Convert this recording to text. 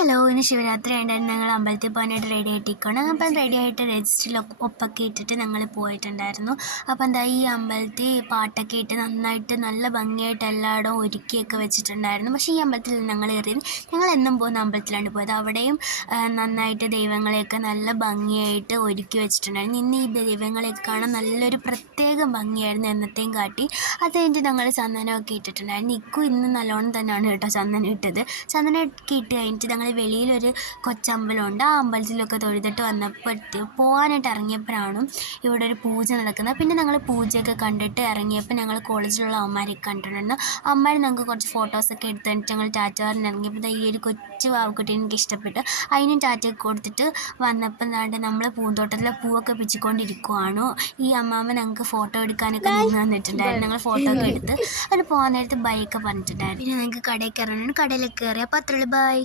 Hello, ഇന്ന് ശിവരാത്രി ആയതുകൊണ്ട് ഞങ്ങൾ അമ്പലത്തിൽ പോകാനായിട്ട് റെഡി ആയിട്ടിരിക്കുകയാണ്. അപ്പം റെഡി ആയിട്ട് രജിസ്റ്ററിലൊക്കെ ഒപ്പൊക്കെ ഇട്ടിട്ട് ഞങ്ങൾ പോയിട്ടുണ്ടായിരുന്നു. അപ്പം എന്താ ഈ അമ്പലത്തിൽ പാട്ടൊക്കെ ഇട്ട് നന്നായിട്ട് നല്ല ഭംഗിയായിട്ട് എല്ലായിടവും ഒരുക്കിയൊക്കെ വെച്ചിട്ടുണ്ടായിരുന്നു. പക്ഷേ ഈ അമ്പലത്തിൽ ഞങ്ങൾ കയറിയത് ഞങ്ങൾ എന്നും പോകുന്ന അമ്പലത്തിലാണ് പോയത്. അവിടെയും നന്നായിട്ട് ദൈവങ്ങളെയൊക്കെ നല്ല ഭംഗിയായിട്ട് ഒരുക്കി വെച്ചിട്ടുണ്ടായിരുന്നു. ഇന്ന് ഈ ദൈവങ്ങളെയൊക്കെ കാണാൻ നല്ലൊരു പ്രത്യേക ഭംഗിയായിരുന്നു എന്നത്തെയും കാട്ടി. അത് കഴിഞ്ഞിട്ട് ഞങ്ങൾ ചന്ദനമൊക്കെ ഇട്ടിട്ടുണ്ടായിരുന്നു. നിൽക്കും ഇന്ന് നല്ലോണം തന്നെയാണ് കേട്ടോ ചന്ദനം ഇട്ടത്. ചന്ദനമൊക്കെ ഇട്ട് കഴിഞ്ഞിട്ട് ഞങ്ങൾ വെളിയിലൊരു കൊച്ചമ്പലമുണ്ട്. ആ അമ്പലത്തിലൊക്കെ തൊഴുതിട്ട് വന്നപ്പോൾ പോകാനായിട്ട് ഇറങ്ങിയപ്പോഴാണ് ഇവിടെ ഒരു പൂജ നടക്കുന്നത്. പിന്നെ ഞങ്ങൾ പൂജയൊക്കെ കണ്ടിട്ട് ഇറങ്ങിയപ്പോൾ ഞങ്ങൾ കോളേജിലുള്ള അവന്മാരെയൊക്കെ കണ്ടിട്ടുണ്ടായിരുന്നു. അവന്മാർ ഞങ്ങൾക്ക് കുറച്ച് ഫോട്ടോസൊക്കെ എടുത്ത് തന്നിട്ട് ഞങ്ങൾ ടാറ്റ പറഞ്ഞ് ഇറങ്ങിയപ്പോൾ ഈ ഒരു കൊച്ചു വാവക്കുട്ടി എനിക്ക് ഇഷ്ടപ്പെട്ടു. അതിനും ടാറ്റയൊക്കെ കൊടുത്തിട്ട് വന്നപ്പോൾ എന്താണ്ട് നമ്മൾ പൂന്തോട്ടത്തിലെ പൂവൊക്കെ പിച്ചിക്കൊണ്ടിരിക്കുവാണോ. ഈ അമ്മാമ്മ ഞങ്ങൾക്ക് ഫോട്ടോ എടുക്കാനൊക്കെ നിന്ന് തന്നിട്ടുണ്ടായിരുന്നു. ഞങ്ങൾ ഫോട്ടോ ഒക്കെ എടുത്ത് അതിന് പോകാൻ നേരത്ത് ബൈ ഒക്കെ പറഞ്ഞിട്ടുണ്ടായിരുന്നു. പിന്നെ ഞങ്ങൾക്ക് കടയിൽ കയറാനാണ്. കടയിലൊക്കെ കയറി. അപ്പോൾ അത്രയുള്ളൂ. ബൈ.